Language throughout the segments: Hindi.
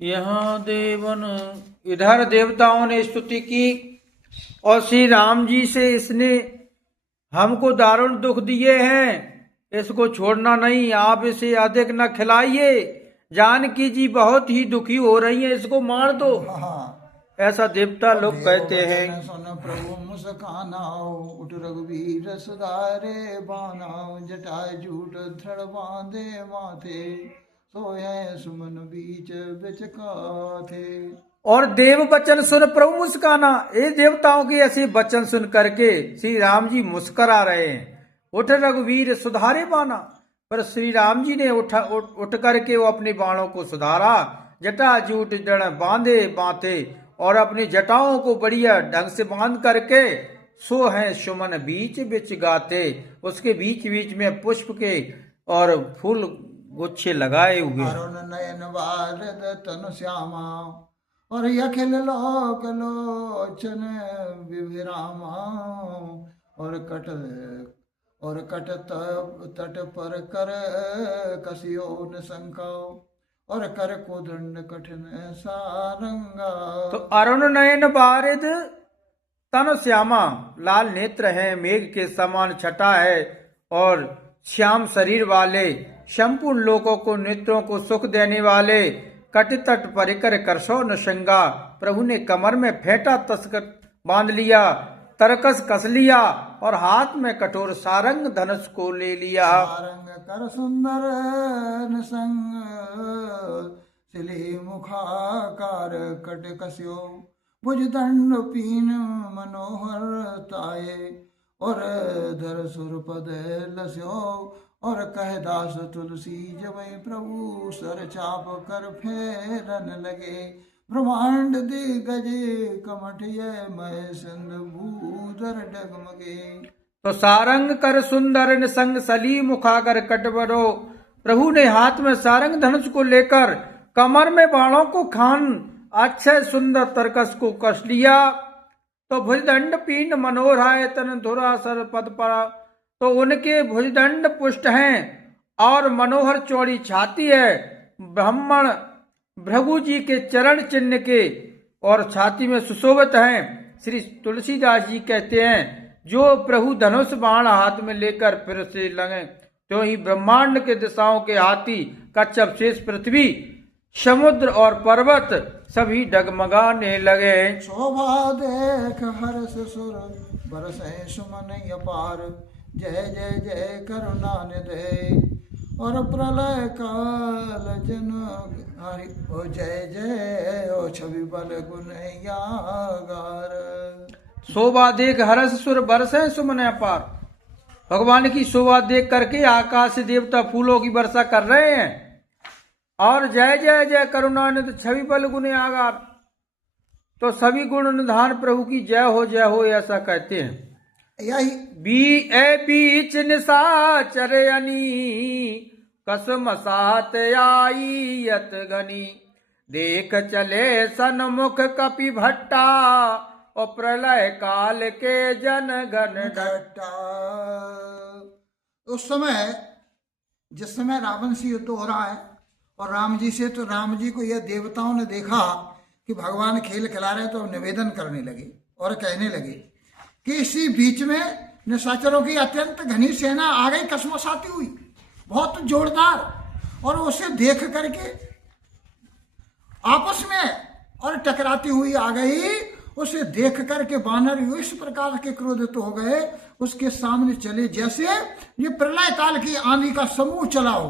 यहाँ देवन इधर देवताओं ने स्तुति की और श्री राम जी से इसने हमको दारुण दुख दिए हैं, इसको छोड़ना नहीं, आप इसे अधिक न खिलाइए। जानकी जी बहुत ही दुखी हो रही हैं, इसको मार दो। ऐसा देवता लोग कहते हैं। सुन प्रभु मुस्कानाओ उठ रघुवीर सुधारे बानाओ जटाय झूठ धड़ बांधे माथे सोए सुमन बीच बिचकाथे। और देव वचन सुन प्रभु मुस्काना, ये देवताओं के ऐसे वचन सुन करके श्री राम जी मुस्करा रहे हैं। उठ रघुवीर सुधारे बाना, पर श्री राम जी ने उठ करके वो अपने बाणों को सुधारा, जटा जूट जड़ बांधे बांधे, और अपनी जटाओं को बढ़िया ढंग से बांध करके सो है सुमन बीच बिच गाते, उसके बीच बीच में पुष्प के और फूल गुच्छे लगाए हुए। अरुण नयन वारद तनु श्यामा और अखिल लोक लोचन विभिरामा और कट तट पर कर कसियो न शंकाओ और कर को दंड कठिन सारंगा। तो अरुण नयन बारिद तन श्यामा, लाल नेत्र है, मेघ के समान छटा है और श्याम शरीर वाले, संपूर्ण लोगों को नेत्रों को सुख देने वाले, कटितट परिकर करसो नशंगा, प्रभु ने कमर में फेंटा तस्कर बांध लिया, तरकस कस लिया और हाथ में कठोर सारंग धनुष को ले लिया। सारंग कर सुंदर नसंग सिली मुखाकार कट कस्यो भुज दंड पीन मनोहर ताये और धर सुर पद लस्यो और कह दास तुलसी जब प्रभु सर चाप कर फेरन लगे ब्रह्मांड दिग्गज कमठिय मय सिंध भूधर डगमगे। तो सारंग कर सुंदर निसंग सली मुखाकर कटबरो, प्रभु ने हाथ में सारंग धनुष को लेकर कमर में बाणों को खान अक्षय सुंदर तरकस को कस लिया। तो भुजदंड पीन मनोहराय तन धुरा सर पद पड़ा, तो उनके भुजदंड पुष्ट हैं और मनोहर चौड़ी छाती है, ब्राह्मण भृगु जी के चरण चिन्ह के और छाती में सुशोभित हैं। श्री तुलसीदास जी कहते हैं, जो प्रभु धनुष बाण हाथ में लेकर फिर से लगे, तो ही ब्रह्मांड के दिशाओं के हाथी, कच्छप, शेष, पृथ्वी, समुद्र और पर्वत सभी डगमगाने लगे। शोभा देख हर्ष सुर बरसे सुमन अपार, जय जय जय करुणा निधे और प्रलय काल जन हरि ओ जय जय ओ छवि बल गुण यागार। शोभा देख हर्ष सुर बरसे सुमन अपार, भगवान की शोभा देख करके आकाश से देवता फूलों की वर्षा कर रहे हैं और जय जय जय करुणानिधि छवि बल गुण आगार, तो सभी गुण निधान प्रभु की जय हो ऐसा कहते हैं। यही बीच निशाचरयनी कसम सात आई यत घनी, देख चले सन्मुख कपि भट्टा और प्रलय काल के जन घन डट्टा। उस समय जिस समय रावण से युद्ध हो रहा है और राम जी से, तो राम जी को यह देवताओं ने देखा कि भगवान खेल खिला रहे, तो निवेदन करने लगे और कहने लगे कि इसी बीच में निशाचरों की अत्यंत घनी सेना आ गई, कसमसाती हुई, बहुत जोरदार, और उसे देख करके आपस में और टकराती हुई आ गई। उसे देख करके वानर इस प्रकार के क्रोधित हो गए, उसके सामने चले जैसे ये प्रलय काल की आंधी का समूह चला हो।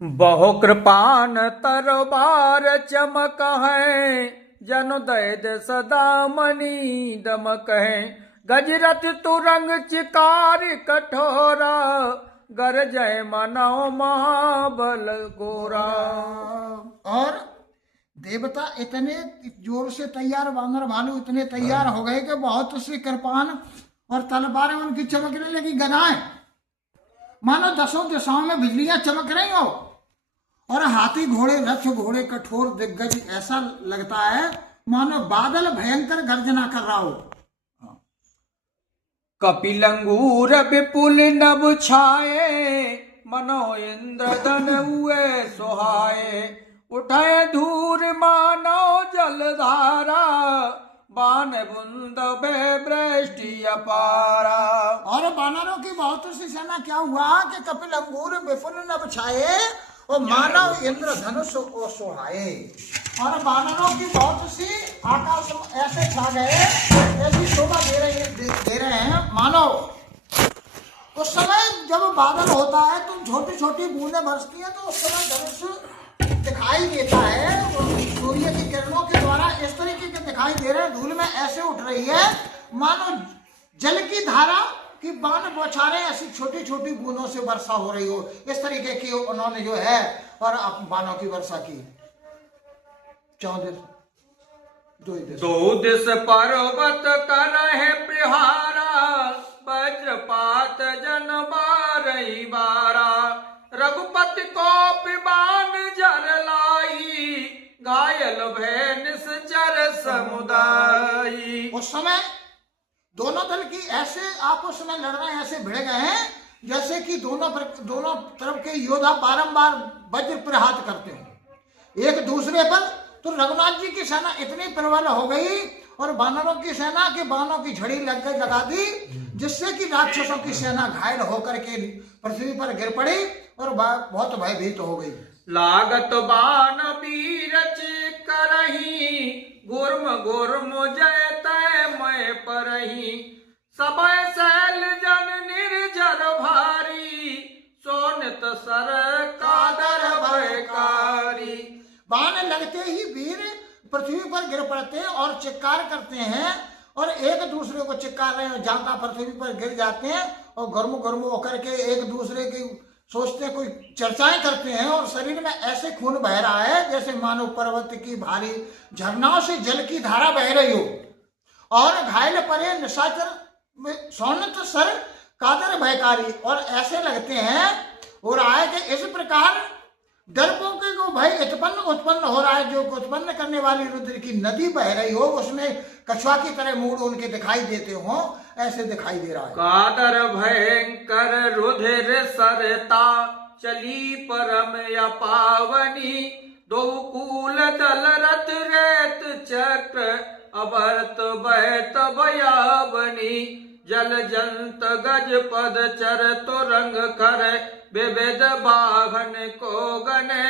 बहु कृपान तरबार चमक है, जन दैद सदा मणि दमक है, गजरथ तुरंग चिकार कठोरा, गर जय मनाओ महाबल गोरा। और देवता इतने जोर से तैयार, वानर भालू इतने तैयार हो गए कि बहुत सी कृपान और तलवारें उनकी चमकने लगी, गदाएं मानो दसों दिशाओं में बिजलियां चमक रही हो, और हाथी घोड़े रथ घोड़े कठोर दिग्गज, ऐसा लगता है मानो बादल भयंकर गर्जना कर रहा हो। कपिलंगूर विपुल नभ छाए, मनो इंद्र धन हुए सुहाए, उठाए धूर मानो जलधारा, बाण बुंद बे वृष्टि अपारा। और वानरों की बहुत सी सेना क्या हुआ कि कपिल अंगूर विपुल नभ छाए और मानव इंद्र धनुष को सोहाए। और वानरों की बहुत सी आकाश ऐसे छा गए, ऐसी शोभा दे रहे हैं मानव। उस समय जब बादल होता है तो छोटी छोटी बूंदें बरसती हैं, तो उस समय धनुष दिखाई देता है सूर्य की किरणों के द्वारा। इस तरीके के दिखाई दे रहे हैं, धूल में ऐसे उठ रही है मानो जल की धारा कि बाण बौछारें ऐसी छोटी छोटी बूंदों से वर्षा हो रही हो। इस तरीके की उन्होंने जो है और बाणों की वर्षा की। 14 दो दिस पर्वत करहे प्रहारा, वज्रपात जन बारही बारा। रघुपति को पिबान जर लाई, घायल भय निश्चर समुदायी। उस समय दोनों दल की ऐसे आपस में लड़ रहे हैं, ऐसे भिड़ गए हैं जैसे कि दोनों तरफ के योद्धा बारंबार वज्र प्रहार करते हैं एक दूसरे पर। तो रघुनाथ जी की सेना इतनी प्रबल हो गई और वानरों की सेना के बाणों की झड़ी लगा दी, जिससे कि राक्षसों की सेना घायल होकर के पृथ्वी पर गिर पड़ी और बहुत भयभीत हो गई। लागत बाण वीर करही, गुर्म गुर्म जय तय मय परही। सबय शैल जन निर्जर भारी, सोनित सर कादर भयकारी। बाण लगते ही वीर पृथ्वी पर गिर पड़ते हैं और चित्कार करते हैं और एक दूसरे को चित्कार रहे हैं, जाता पृथ्वी पर गिर जाते हैं और गर्म गर्म होकर के एक दूसरे की सोचते कोई चर्चाएं करते हैं। और शरीर में ऐसे खून बह रहा है जैसे मानो पर्वत की भारी झरनाओं से जल की धारा बह रही हो। और घायल परे निशाचर सोनित सर कादर भयकारी, और ऐसे लगते हैं हो रहा है कि इस प्रकार डरपोके को भय उत्पन्न हो रहा है, जो उत्पन्न करने वाली रुद्र की नदी बह रही हो, उसमें कछुआ की तरह मूड उनके दिखाई देते हो, ऐसे दिखाई दे रहा है। कादर भयंकर रुधिर सरता, चली परम अपावनी। दो कूल दल रथ रेत चक्र, अभरत बहत भयावनी। जल जंत गज पद चर तुरंग कर, विविध बाघन को गने।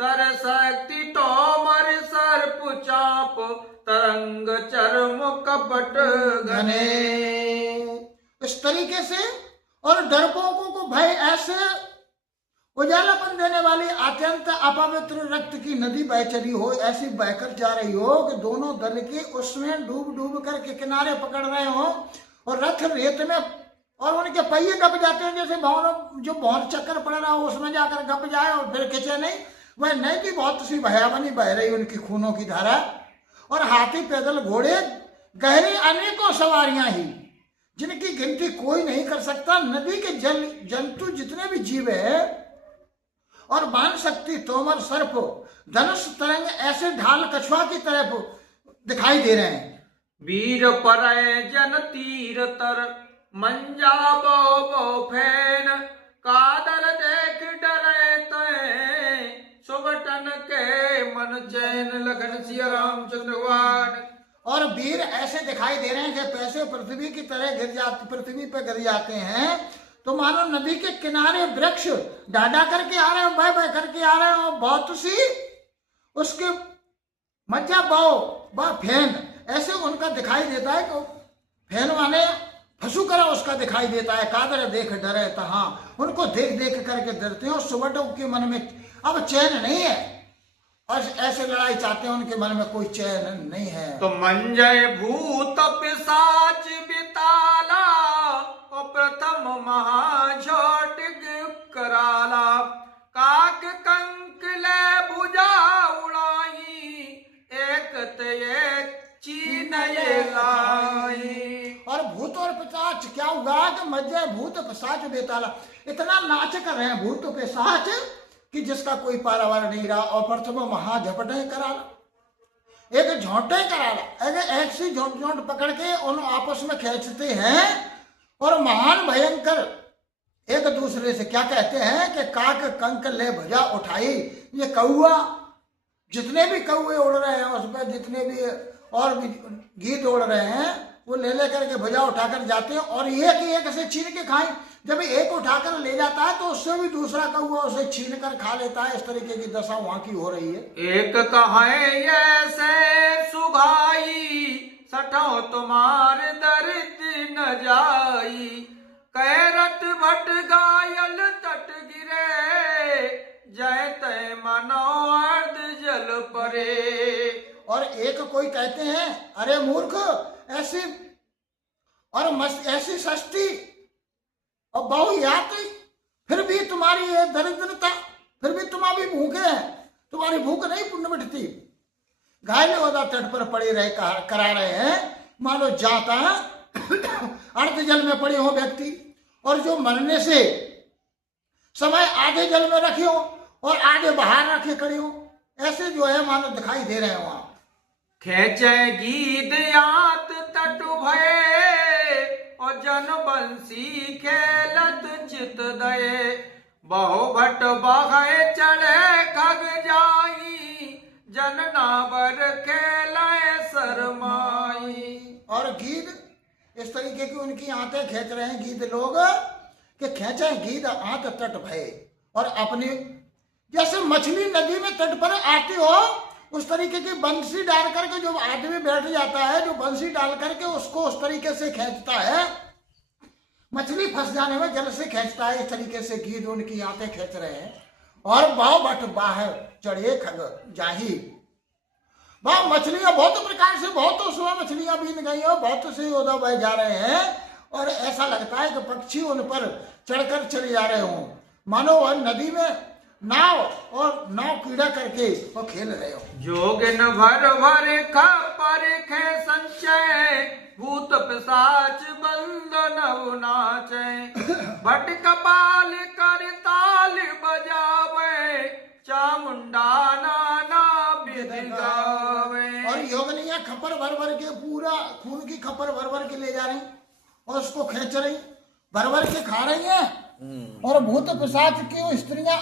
सर शक्ति तोमर सर्प चाप, तरंग चरम कपट घने। इस तरीके से और डरपोकों को भय ऐसे उजालापन देने वाली अत्यंत अपवित्र रक्त की नदी बह चली हो, ऐसी बहकर जा रही हो कि दोनों दल के उसमें डूब डूब कर के किनारे पकड़ रहे हो और रथ रेत में, और उनके पहिए गप जाते हैं जैसे जो बहुत चक्कर पड़ रहा हो उसमें जाकर गप जाए और फिर खिंचे नहीं। वह नहीं कि बहुत सी भयावनी बह रही उनकी खूनों की धारा। और हाथी पैदल घोड़े गहरी अनेकों सवारियां ही, जिनकी गिनती कोई नहीं कर सकता। नदी के जल जंतु जितने भी जीव है, और बाण शक्ति तोमर सर्प धनुष तरंग ऐसे ढाल कछुआ की तरह दिखाई दे रहे हैं। वीर परय जन तीर तर, मंजा बो बो फैन। कादर देख डरे तय, सुबटन के मन चैन। लखन सिया रामचंद्र भगवान। और वीर ऐसे दिखाई दे रहे हैं कि पैसे पृथ्वी की तरह पृथ्वी पर गिर जाते हैं। तो मानो नदी के किनारे वृक्ष डाडा करके आ रहे हैं, बह बह करके आ रहे हैं, और बहुत सी उसके मज्जा बाओ फैन ऐसे उनका दिखाई देता है। तो फैन माने फसू करा उसका दिखाई देता है। कादर देख डरे तहां, उनको देख देख करके डरते हैं और सुबटों के मन में अब चैन नहीं है, और ऐसे लड़ाई चाहते हैं, उनके मन में कोई चैन नहीं है। तो मंजय भूत पिशाच बिताला, और प्रथम महाझोट कराला। काक कंक ले भुजा उड़ाई, एक ते चीन ये लाई। और भूत और पिशाच क्या हुआ कि मज्जय भूत पिशाच बेताला, इतना नाच कर रहे हैं भूत पिशाच कि जिसका कोई पारावार नहीं रहा। और प्रथम महाझपटे कराला, एक झोंटे कराला, ऐसी झोंट पकड़ के उन आपस में खींचते हैं और महान भयंकर एक दूसरे से क्या कहते हैं कि काक कंक ले भजा उठाई। ये कौआ जितने भी कौवे उड़ रहे हैं उसमें, जितने भी और भी गीद उड़ रहे हैं, वो ले लेकर के भुजा उठाकर जाते हैं और एक से छीन के खाएं। जब एक उठाकर ले जाता है तो उससे भी दूसरा कौवा उसे छीन कर खा लेता है। इस तरीके की दशा वहां की हो रही है। एक कहे ऐसे सुभाई, सठो तुम्हार दर्द न जाई, कैरत भट गायल तट गिरे, जय तय मनो अर्ध जल परे। और एक कोई कहते हैं, अरे मूर्ख, ऐसी और ऐसी सस्ती और बहुयात, फिर भी तुम्हारी ये दरिद्रता, फिर भी तुम अभी भूखे हैं, तुम्हारी भूख नहीं पुण्य मिटती। घायल ओदा तट पर पड़े रहे करा रहे हैं, मानो जाता अर्ध जल में पड़े हो व्यक्ति, और जो मरने से समय आधे जल में रखे हो और आधे बाहर रखे खड़े हो, ऐसे जो है मानो दिखाई दे रहे हैं वहां। खेचे गीत यात तट भये, और जन बंसी खेलत चित दये, बहु भट बहे चढ़े खग जाई, जन नावर खेलाए शरमाई। और गीत इस तरीके की उनकी आंतें खींच रहे हैं गीत लोग, कि खेचे गीत आंत तट भये, और अपनी जैसे मछली नदी में तट पर आती हो, उस तरीके की बंसी डाल करके जो आदमी बैठ जाता है, जो बंसी डाल करके उसको उस तरीके से खींचता है, मछली फंस जाने में जल से खींचता है, इस तरीके से गीत उनकी आंतें खींच रहे हैं। और बाव बट बाहर चढ़े खग जाही, वह मछलियां बहुत प्रकार से, बहुत उसमें मछलियां बीन गई हो, बहुत से उदा बह जा रहे हैं, और ऐसा लगता है कि पक्षी उन पर चढ़कर चले जा रहे हों, मानो वह नदी में नाव और नाव कीड़ा करके वो खेल रहे हो। जोगिन भर भर खपर खे संचय, भूत पिशाच बंद नव नाचे, भट कपाल कर ताल बजावे, चामुंडा नाना विध गावे। और योगनियां खपर भर भर के, पूरा खून की खपर भर भर के ले जा रही और उसको खींच रही, भर भर के खा रही है, और भूत पिशाच की स्त्रियां